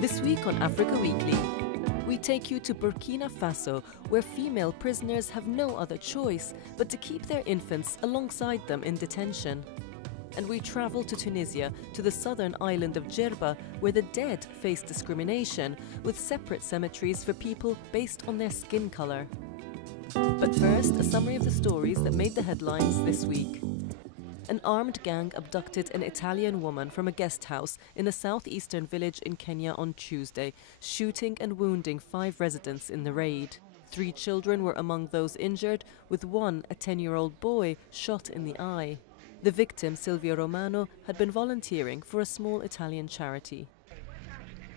This week on Africa Weekly, we take you to Burkina Faso, where female prisoners have no other choice but to keep their infants alongside them in detention. And we travel to Tunisia, to the southern island of Djerba, where the dead face discrimination, with separate cemeteries for people based on their skin colour. But first, a summary of the stories that made the headlines this week. An armed gang abducted an Italian woman from a guest house in a southeastern village in Kenya on Tuesday, shooting and wounding 5 residents in the raid. 3 children were among those injured, with one, a 10-year-old boy, shot in the eye. The victim, Silvio Romano, had been volunteering for a small Italian charity.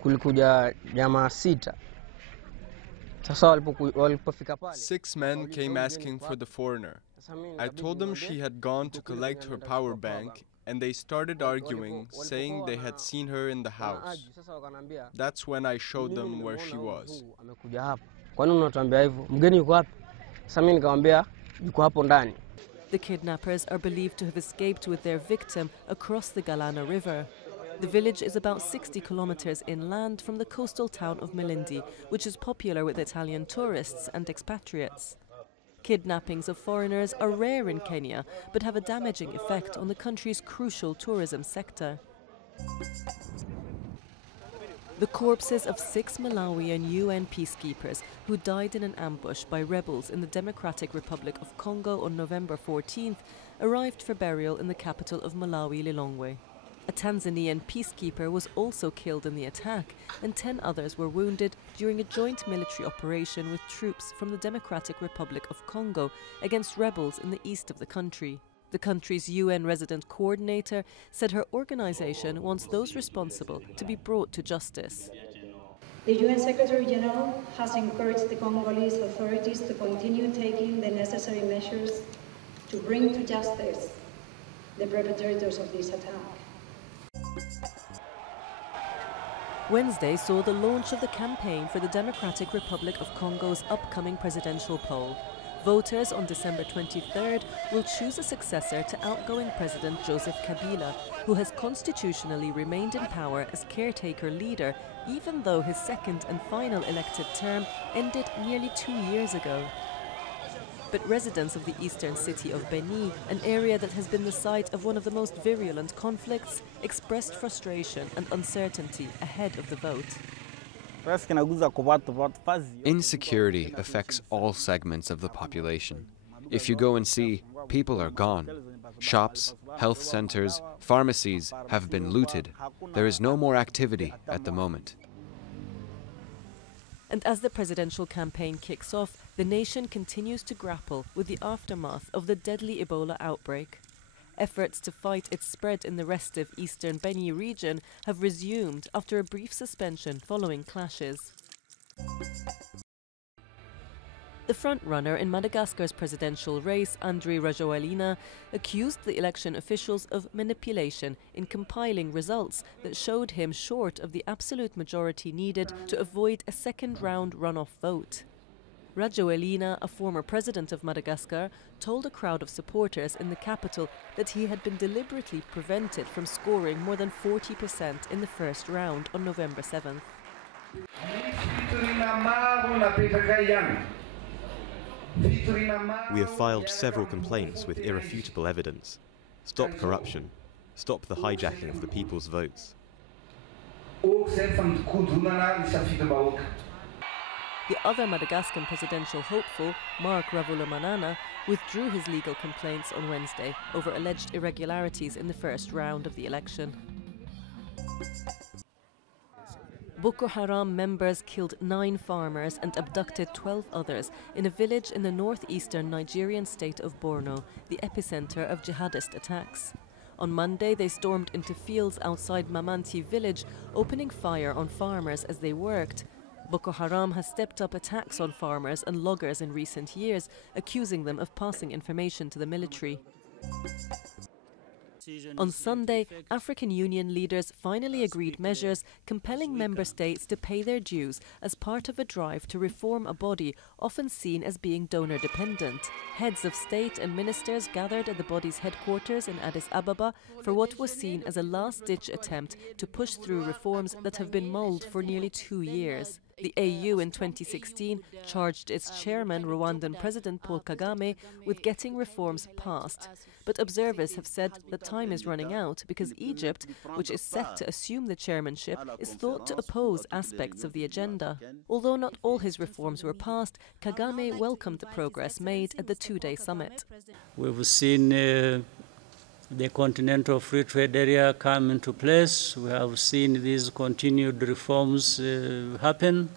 Kulikuja jamaa 6. Sasa 6 men came asking for the foreigner. I told them she had gone to collect her power bank, and they started arguing, saying they had seen her in the house. That's when I showed them where she was. The kidnappers are believed to have escaped with their victim across the Galana River. The village is about 60 kilometers inland from the coastal town of Melindi, which is popular with Italian tourists and expatriates. Kidnappings of foreigners are rare in Kenya, but have a damaging effect on the country's crucial tourism sector. The corpses of 6 Malawian UN peacekeepers who died in an ambush by rebels in the Democratic Republic of Congo on November 14th arrived for burial in the capital of Malawi, Lilongwe. A Tanzanian peacekeeper was also killed in the attack, and 10 others were wounded during a joint military operation with troops from the Democratic Republic of Congo against rebels in the east of the country. The country's UN resident coordinator said her organization wants those responsible to be brought to justice. The UN Secretary General has encouraged the Congolese authorities to continue taking the necessary measures to bring to justice the perpetrators of this attack. Wednesday saw the launch of the campaign for the Democratic Republic of Congo's upcoming presidential poll. Voters on December 23rd will choose a successor to outgoing President Joseph Kabila, who has constitutionally remained in power as caretaker leader, even though his second and final elected term ended nearly 2 years ago. But residents of the eastern city of Beni, an area that has been the site of one of the most virulent conflicts, expressed frustration and uncertainty ahead of the vote. Insecurity affects all segments of the population. If you go and see, people are gone. Shops, health centers, pharmacies have been looted. There is no more activity at the moment. And as the presidential campaign kicks off, the nation continues to grapple with the aftermath of the deadly Ebola outbreak. Efforts to fight its spread in the restive eastern Beni region have resumed after a brief suspension following clashes. The front-runner in Madagascar's presidential race, Andry Rajoelina, accused the election officials of manipulation in compiling results that showed him short of the absolute majority needed to avoid a second-round runoff vote. Rajoelina, a former president of Madagascar, told a crowd of supporters in the capital that he had been deliberately prevented from scoring more than 40% in the first round on November 7th. We have filed several complaints with irrefutable evidence. Stop corruption. Stop the hijacking of the people's votes. The other Madagascan presidential hopeful, Marc Ravalomanana, withdrew his legal complaints on Wednesday over alleged irregularities in the first round of the election. Boko Haram members killed 9 farmers and abducted 12 others in a village in the northeastern Nigerian state of Borno, the epicenter of jihadist attacks. On Monday, they stormed into fields outside Mamanti village, opening fire on farmers as they worked. Boko Haram has stepped up attacks on farmers and loggers in recent years, accusing them of passing information to the military. On Sunday, African Union leaders finally agreed measures compelling member states to pay their dues as part of a drive to reform a body often seen as being donor-dependent. Heads of state and ministers gathered at the body's headquarters in Addis Ababa for what was seen as a last-ditch attempt to push through reforms that have been mulled for nearly 2 years. The AU in 2016 charged its chairman, Rwandan President Paul Kagame, with getting reforms passed. But observers have said that time is running out because Egypt, which is set to assume the chairmanship, is thought to oppose aspects of the agenda. Although not all his reforms were passed, Kagame welcomed the progress made at the two-day summit. We've seen the Continental Free Trade Area come into place. We have seen these continued reforms happen.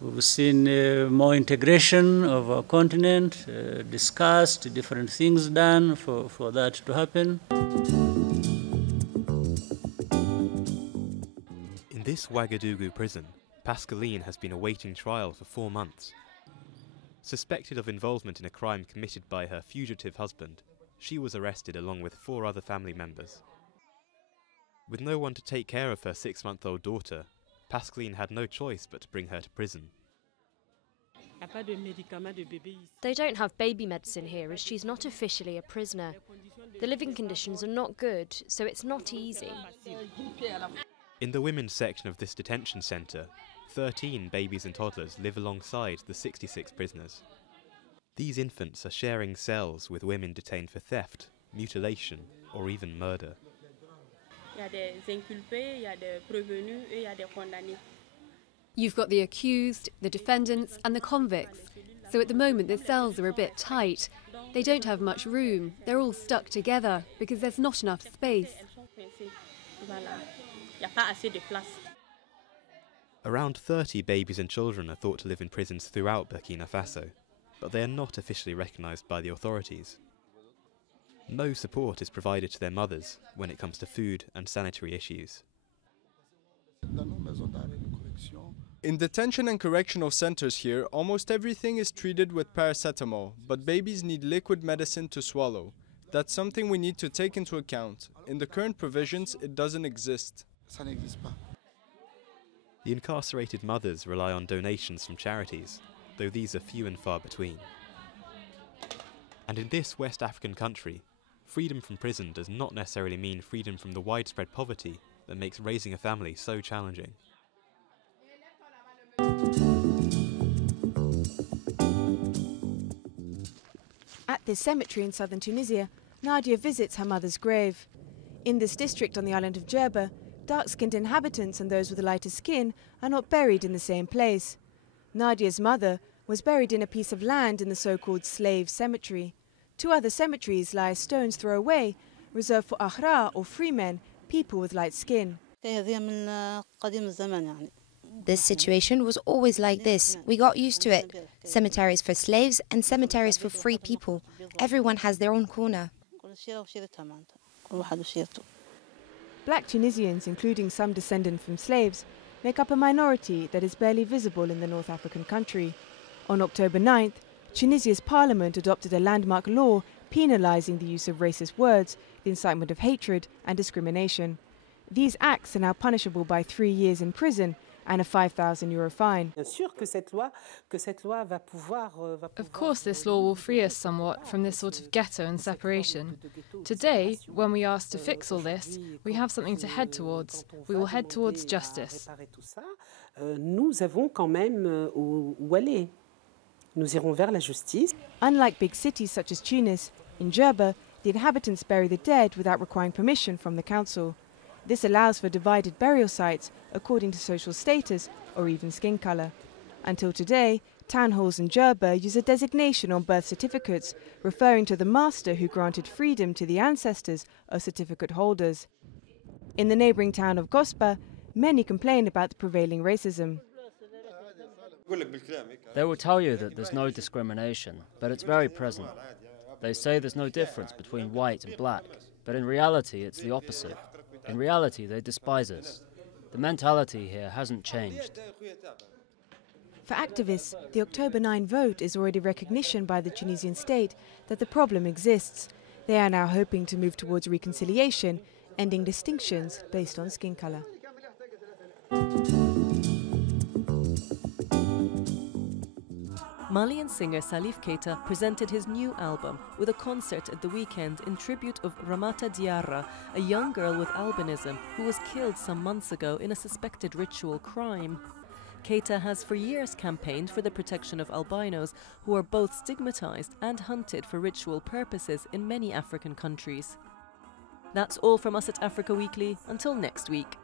We've seen more integration of our continent, discussed, different things done for that to happen. In this Ouagadougou prison, Pascaline has been awaiting trial for 4 months. Suspected of involvement in a crime committed by her fugitive husband, she was arrested along with 4 other family members. With no one to take care of her 6-month-old daughter, Pascaline had no choice but to bring her to prison. They don't have baby medicine here as she's not officially a prisoner. The living conditions are not good, so it's not easy. In the women's section of this detention centre, 13 babies and toddlers live alongside the 66 prisoners. These infants are sharing cells with women detained for theft, mutilation, or even murder. You've got the accused, the defendants, and the convicts. So at the moment the cells are a bit tight. They don't have much room. They're all stuck together because there's not enough space. Around 30 babies and children are thought to live in prisons throughout Burkina Faso, but they are not officially recognised by the authorities. No support is provided to their mothers when it comes to food and sanitary issues. In detention and correctional centers here, almost everything is treated with paracetamol, but babies need liquid medicine to swallow. That's something we need to take into account. In the current provisions, it doesn't exist. The incarcerated mothers rely on donations from charities, though these are few and far between. And in this West African country, freedom from prison does not necessarily mean freedom from the widespread poverty that makes raising a family so challenging. At this cemetery in southern Tunisia, Nadia visits her mother's grave. In this district on the island of Djerba, dark-skinned inhabitants and those with lighter skin are not buried in the same place. Nadia's mother was buried in a piece of land in the so-called slave cemetery. 2 other cemeteries lie a stone's throw away, reserved for ahrar or free men, people with light skin. This situation was always like this. We got used to it. Cemeteries for slaves and cemeteries for free people. Everyone has their own corner. Black Tunisians, including some descendant from slaves, make up a minority that is barely visible in the North African country. On October 9th, Tunisia's parliament adopted a landmark law penalising the use of racist words, the incitement of hatred and discrimination. These acts are now punishable by 3 years in prison and a €5,000 fine. Of course, this law will free us somewhat from this sort of ghetto and separation. Today, when we ask to fix all this, we have something to head towards. We will head towards justice. Unlike big cities such as Tunis, in Djerba, the inhabitants bury the dead without requiring permission from the council. This allows for divided burial sites according to social status or even skin colour. Until today, town halls in Djerba use a designation on birth certificates referring to the master who granted freedom to the ancestors of certificate holders. In the neighbouring town of Gospa, many complain about the prevailing racism. They will tell you that there's no discrimination, but it's very present. They say there's no difference between white and black, but in reality it's the opposite. In reality, they despise us. The mentality here hasn't changed. For activists, the October 9 vote is already recognition by the Tunisian state that the problem exists. They are now hoping to move towards reconciliation, ending distinctions based on skin colour. Malian singer Salif Keita presented his new album with a concert at the weekend in tribute of Ramata Djerba, a young girl with albinism who was killed some months ago in a suspected ritual crime. Keita has for years campaigned for the protection of albinos, who are both stigmatized and hunted for ritual purposes in many African countries. That's all from us at Africa Weekly. Until next week.